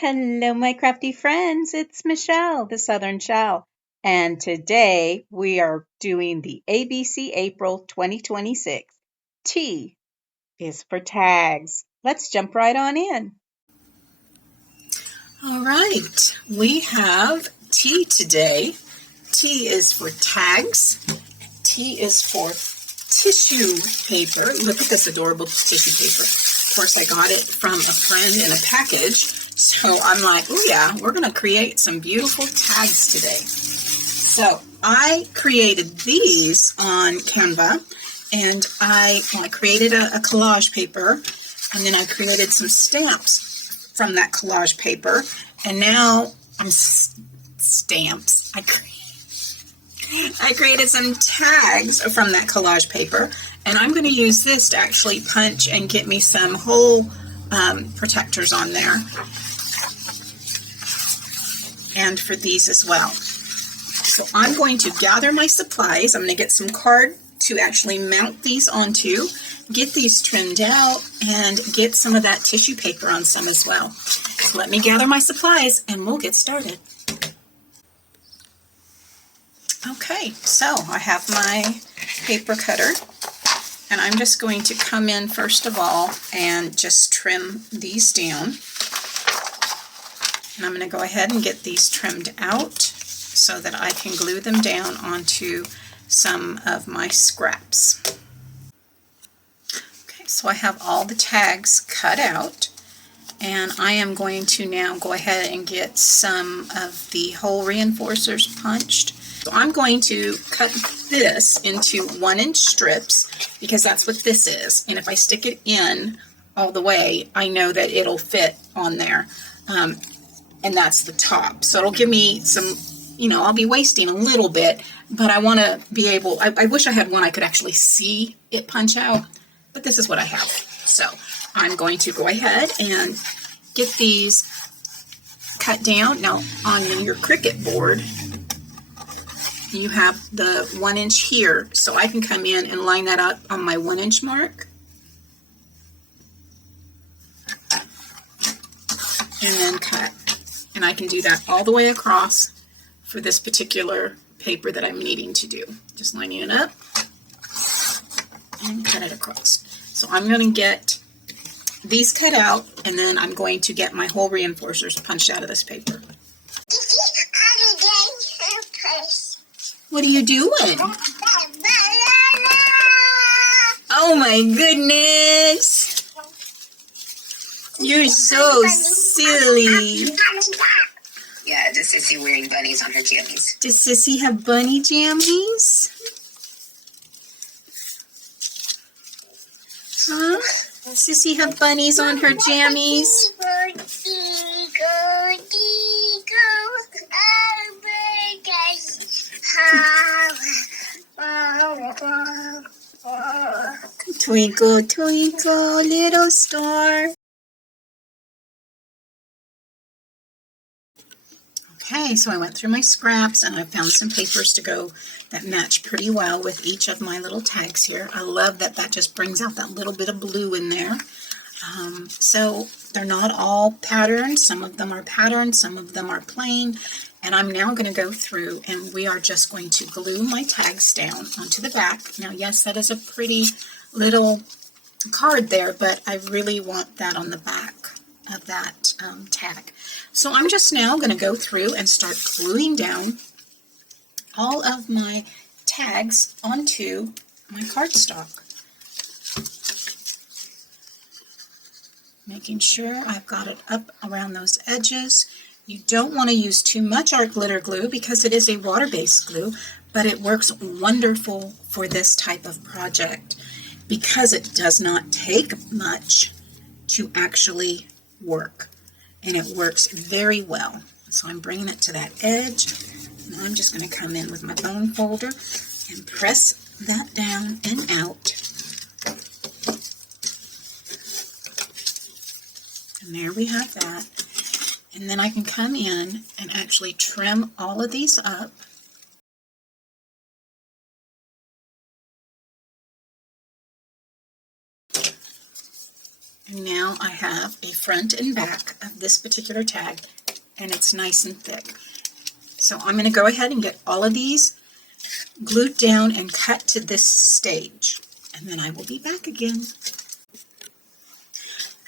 Hello, my crafty friends. It's Michelle, the Southern Shell. And today we are doing the ABC April 2026. T is for tags. Let's jump right on in. All right, we have T today. T is for tags. T is for tissue paper. Look at this adorable tissue paper. Of course, I got it from a friend in a package. So I'm like, oh yeah, we're going to create some beautiful tags today. So I created these on Canva, and I created a collage paper, and then I created some stamps from that collage paper, and now I'm stamps. I created some tags from that collage paper, and I'm going to use this to actually punch and get me some hole protectors on there, and for these as well. So I'm going to gather my supplies. I'm going to get some card to actually mount these onto, get these trimmed out, and get some of that tissue paper on some as well. So let me gather my supplies and we'll get started. Okay, so I have my paper cutter, and I'm just going to come in first of all and just trim these down. And I'm going to go ahead and get these trimmed out so that I can glue them down onto some of my scraps. Okay, so I have all the tags cut out, and I am going to now go ahead and get some of the hole reinforcers punched. So I'm going to cut this into 1-inch strips because that's what this is. And if I stick it in all the way, I know that it'll fit on there. And that's the top. So it'll give me some, I'll be wasting a little bit, but I want to be able, I wish I had one I could actually see it punch out, but this is what I have. So I'm going to go ahead and get these cut down. Now on your Cricut board, you have the 1-inch here, so I can come in and line that up on my 1-inch mark. And then cut. And I can do that all the way across for this particular paper that I'm needing to do. Just lining it up and cut it across. So I'm going to get these cut out, and then I'm going to get my hole reinforcers punched out of this paper. What are you doing? Oh my goodness! You're so silly. Yeah, does Sissy wearing bunnies on her jammies? Does Sissy have bunny jammies? Huh? Does Sissy have bunnies on her jammies? Twinkle, twinkle, little star. Okay, so I went through my scraps and I found some papers to go that match pretty well with each of my little tags here. I love that that just brings out that little bit of blue in there. So they're not all patterned. Some of them are patterned, some of them are plain. And I'm now going to go through and we are just going to glue my tags down onto the back. Now, yes, that is a pretty little card there, but I really want that on the back of that tag. So I'm just now going to go through and start gluing down all of my tags onto my cardstock. Making sure I've got it up around those edges. You don't want to use too much art glitter glue because it is a water-based glue, but it works wonderful for this type of project because it does not take much to actually work, and it works very well. So I'm bringing it to that edge, and I'm just going to come in with my bone folder and press that down and out. And there we have that. And then I can come in and actually trim all of these up. Now I have a front and back of this particular tag, and it's nice and thick. So I'm going to go ahead and get all of these glued down and cut to this stage, and then I will be back again.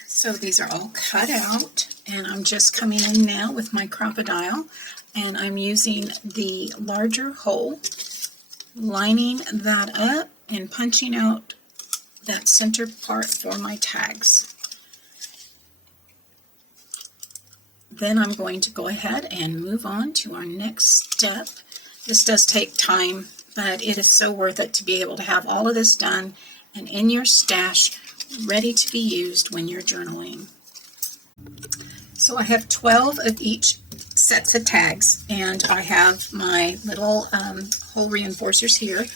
So these are all cut out, and I'm just coming in now with my crocodile, and I'm using the larger hole, lining that up and punching out that center part for my tags. Then I'm going to go ahead and move on to our next step. This does take time, but it is so worth it to be able to have all of this done and in your stash, ready to be used when you're journaling. So I have 12 of each sets of tags, and I have my little hole reinforcers here.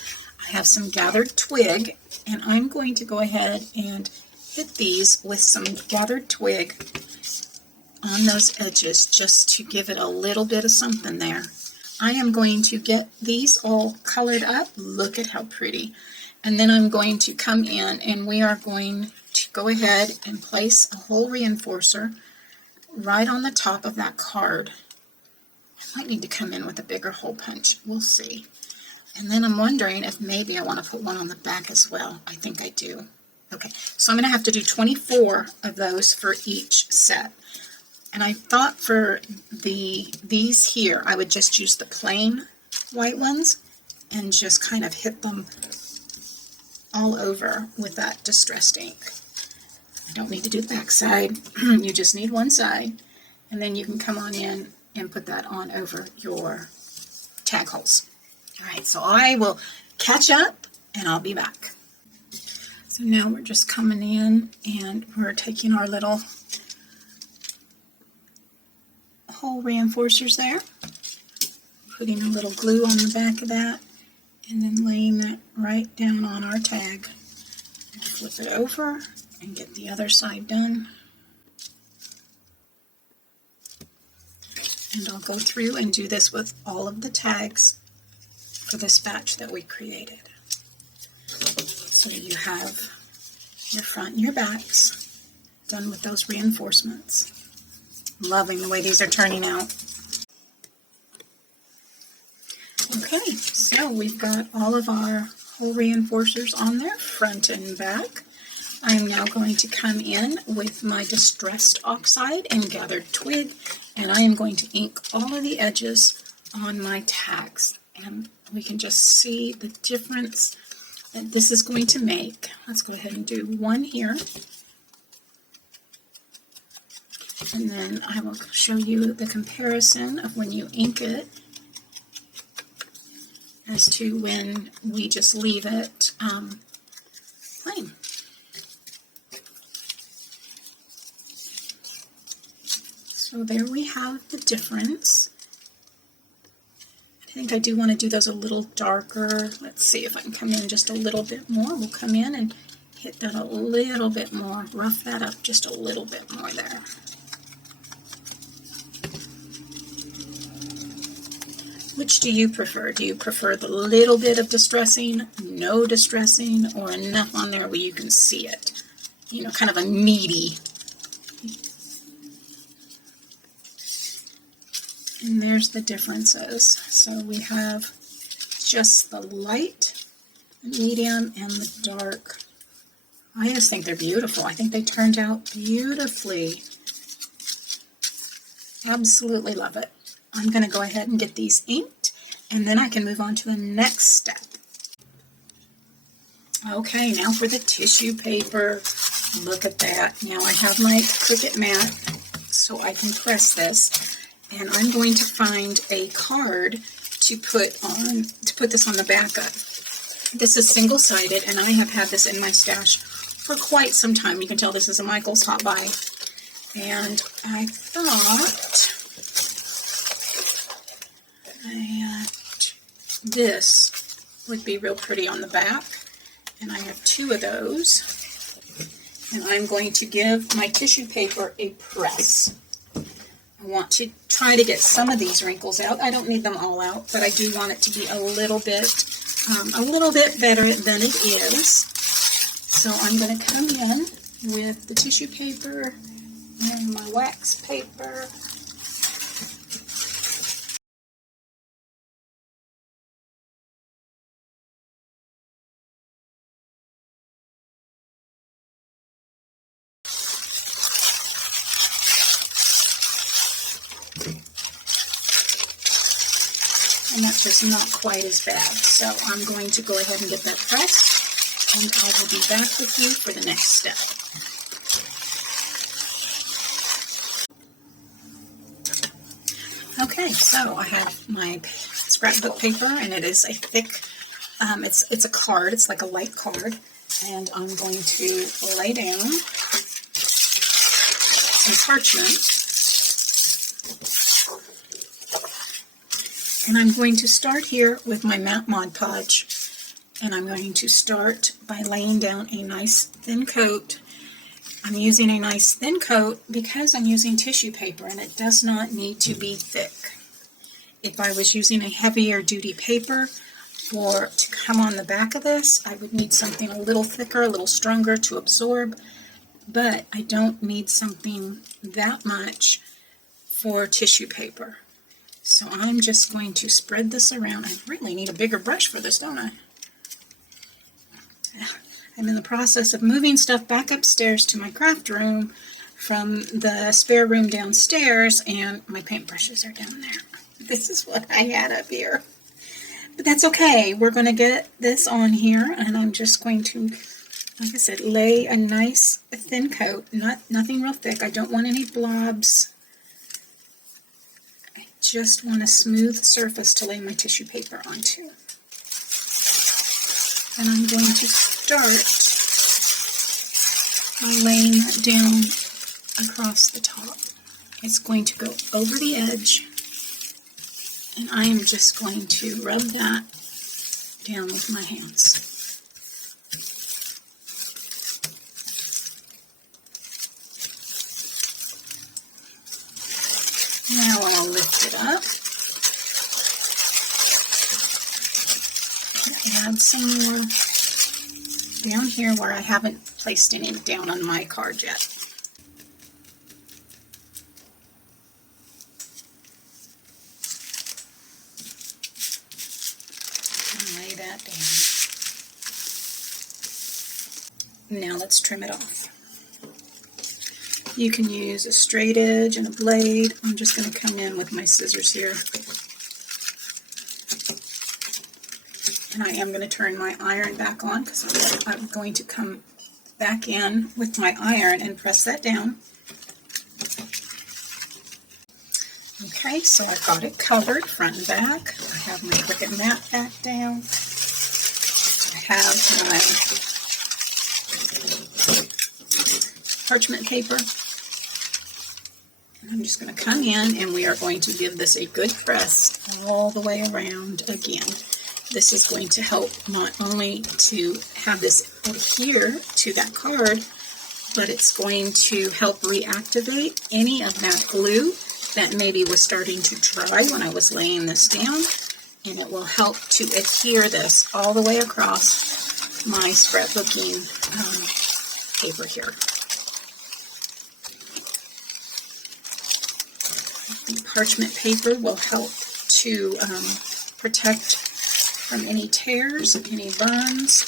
I have some gathered twig, and I'm going to go ahead and hit these with some gathered twig on those edges just to give it a little bit of something there. I am going to get these all colored up. Look at how pretty. And then I'm going to come in and we are going to go ahead and place a hole reinforcer right on the top of that card. I might need to come in with a bigger hole punch. We'll see. And then I'm wondering if maybe I want to put one on the back as well. I think I do. Okay, so I'm going to have to do 24 of those for each set. And I thought for these here, I would just use the plain white ones and just kind of hit them all over with that distressed ink. I don't need to do the back side. You just need one side. And then you can come on in and put that on over your tag holes. All right, so I will catch up and I'll be back. So now we're just coming in and we're taking our little hole reinforcers there, putting a little glue on the back of that, and then laying that right down on our tag. Flip it over and get the other side done. And I'll go through and do this with all of the tags for this batch that we created. So you have your front and your backs done with those reinforcements. Loving the way these are turning out. Okay, so we've got all of our hole reinforcers on there, front and back. I'm now going to come in with my distressed oxide and gathered twig, and I am going to ink all of the edges on my tags. And we can just see the difference that this is going to make. Let's go ahead and do one here. And then I will show you the comparison of when you ink it as to when we just leave it plain. So there we have the difference. I think I do want to do those a little darker. Let's see if I can come in just a little bit more. We'll come in and hit that a little bit more, rough that up just a little bit more there. Which do you prefer? Do you prefer the little bit of distressing, no distressing, or enough on there where you can see it? You know, kind of a meaty. And there's the differences. So we have just the light, the medium, and the dark. I just think they're beautiful. I think they turned out beautifully. Absolutely love it. I'm going to go ahead and get these inked, and then I can move on to the next step. Okay, now for the tissue paper. Look at that. Now I have my Cricut mat, so I can press this, and I'm going to find a card to put this on the back of. This is single-sided, and I have had this in my stash for quite some time. You can tell this is a Michael's Hot Buy, and I thought this would be real pretty on the back, and I have 2 of those, and I'm going to give my tissue paper a press. I want to try to get some of these wrinkles out. I don't need them all out, but I do want it to be a little bit better than it is. So I'm going to come in with the tissue paper and my wax paper. And that's just not quite as bad. So I'm going to go ahead and get that pressed, and I will be back with you for the next step. Okay, so I have my scrapbook paper, and it is a thick, it's a card, it's like a light card, and I'm going to lay down some parchment. And I'm going to start here with my matte Mod Podge, and I'm going to start by laying down a nice thin coat. I'm using a nice thin coat because I'm using tissue paper, and it does not need to be thick. If I was using a heavier duty paper to come on the back of this, I would need something a little thicker, a little stronger to absorb, but I don't need something that much for tissue paper. So I'm just going to spread this around. I really need a bigger brush for this, don't I? I'm in the process of moving stuff back upstairs to my craft room from the spare room downstairs, and my paintbrushes are down there. This is what I had up here. But that's okay. We're going to get this on here, and I'm just going to, like I said, lay a nice thin coat. Nothing real thick. I don't want any blobs. Just want a smooth surface to lay my tissue paper onto. And I'm going to start by laying that down across the top. It's going to go over the edge, and I am just going to rub that down with my hands. Now I'll lift it up, add some more down here where I haven't placed any down on my card yet. And lay that down. Now let's trim it off. You can use a straight edge and a blade. I'm just going to come in with my scissors here. And I am going to turn my iron back on because I'm going to come back in with my iron and press that down. Okay, so I've got it covered front and back. I have my Cricut mat back down. I have my parchment paper. I'm just going to come in, and we are going to give this a good press all the way around again. This is going to help not only to have this adhere to that card, but it's going to help reactivate any of that glue that maybe was starting to dry when I was laying this down, and it will help to adhere this all the way across my scrapbooking paper here. The parchment paper will help to protect from any tears, any burns.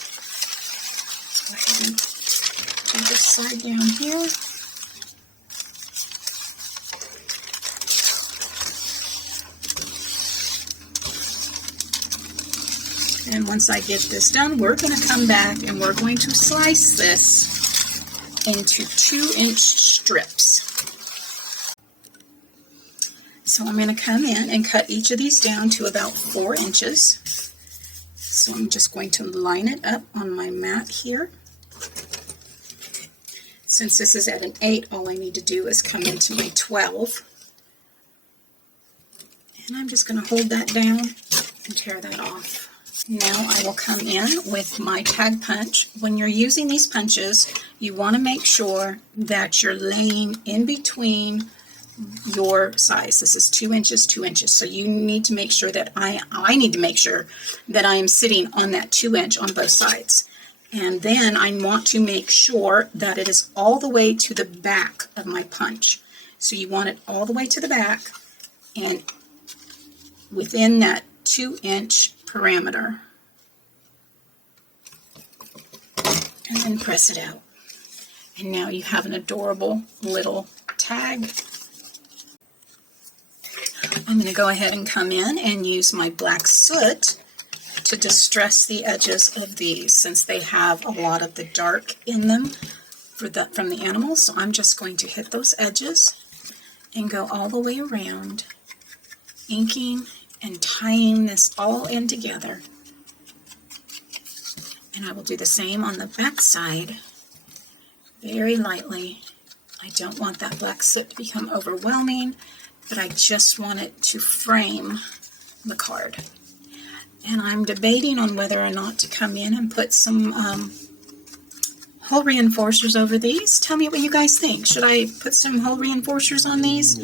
Go ahead and do this side down here. And once I get this done, we're going to come back and we're going to slice this into 2-inch strips. So I'm going to come in and cut each of these down to about 4 inches. So I'm just going to line it up on my mat here. Since this is at an 8, all I need to do is come into my 12. And I'm just going to hold that down and tear that off. Now I will come in with my tag punch. When you're using these punches, you want to make sure that you're laying in between your size. This is 2 inches, 2 inches. So you need to make sure that I need to make sure that I am sitting on that 2 inch on both sides. And then I want to make sure that it is all the way to the back of my punch. So you want it all the way to the back and within that 2-inch parameter. And then press it out. And now you have an adorable little tag. I'm going to go ahead and come in and use my black soot to distress the edges of these, since they have a lot of the dark in them from the animals. So I'm just going to hit those edges and go all the way around, inking and tying this all in together. And I will do the same on the back side, very lightly. I don't want that black soot to become overwhelming, but I just want it to frame the card. And I'm debating on whether or not to come in and put some hole reinforcers over these. Tell me what you guys think. Should I put some hole reinforcers on these?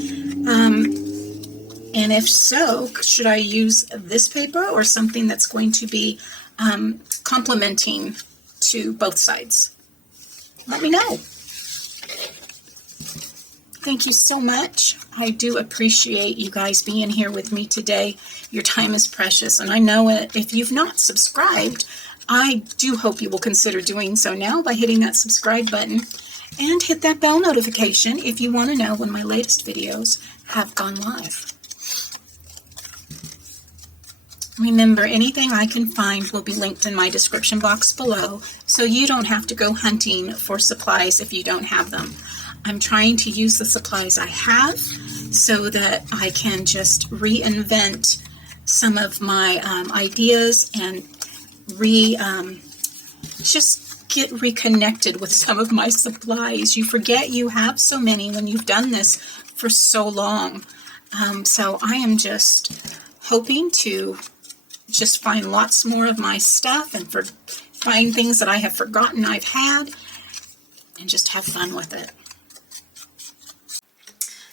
And if so, should I use this paper or something that's going to be complementing to both sides? Let me know. Thank you so much. I do appreciate you guys being here with me today. Your time is precious, and I know it. If you've not subscribed, I do hope you will consider doing so now by hitting that subscribe button and hit that bell notification if you want to know when my latest videos have gone live. Remember, anything I can find will be linked in my description box below, so you don't have to go hunting for supplies if you don't have them. I'm trying to use the supplies I have so that I can just reinvent some of my ideas and just get reconnected with some of my supplies. You forget you have so many when you've done this for so long. So I am just hoping to just find lots more of my stuff and find things that I have forgotten I've had and just have fun with it.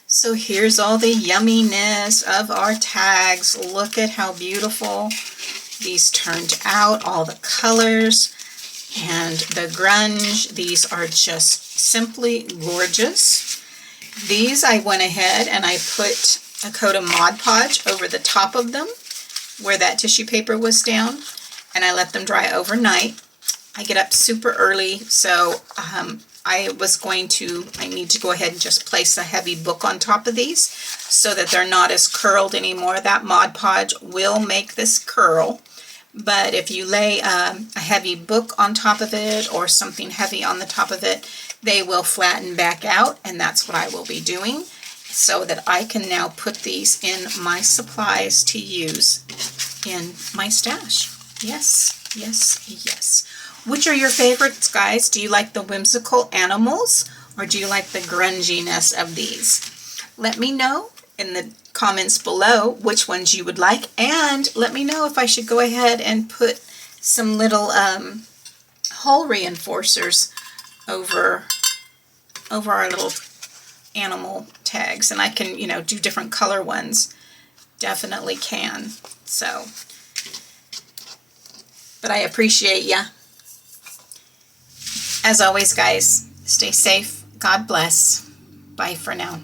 So here's all the yumminess of our tags. Look at how beautiful these turned out, all the colors and the grunge. These are just simply gorgeous. These I went ahead and I put a coat of Mod Podge over the top of them where that tissue paper was down, and I let them dry overnight. I get up super early, so I need to go ahead and just place a heavy book on top of these so that they're not as curled anymore. That Mod Podge will make this curl, but if you lay a heavy book on top of it or something heavy on the top of it, they will flatten back out, and that's what I will be doing so that I can now put these in my supplies to use in my stash. Yes, yes, yes. Which are your favorites, guys? Do you like the whimsical animals or do you like the grunginess of these? Let me know in the comments below which ones you would like, and let me know if I should go ahead and put some little hole reinforcers over our little animal tags, and I can, do different color ones. Definitely can. So, but I appreciate ya. As always, guys, stay safe. God bless. Bye for now.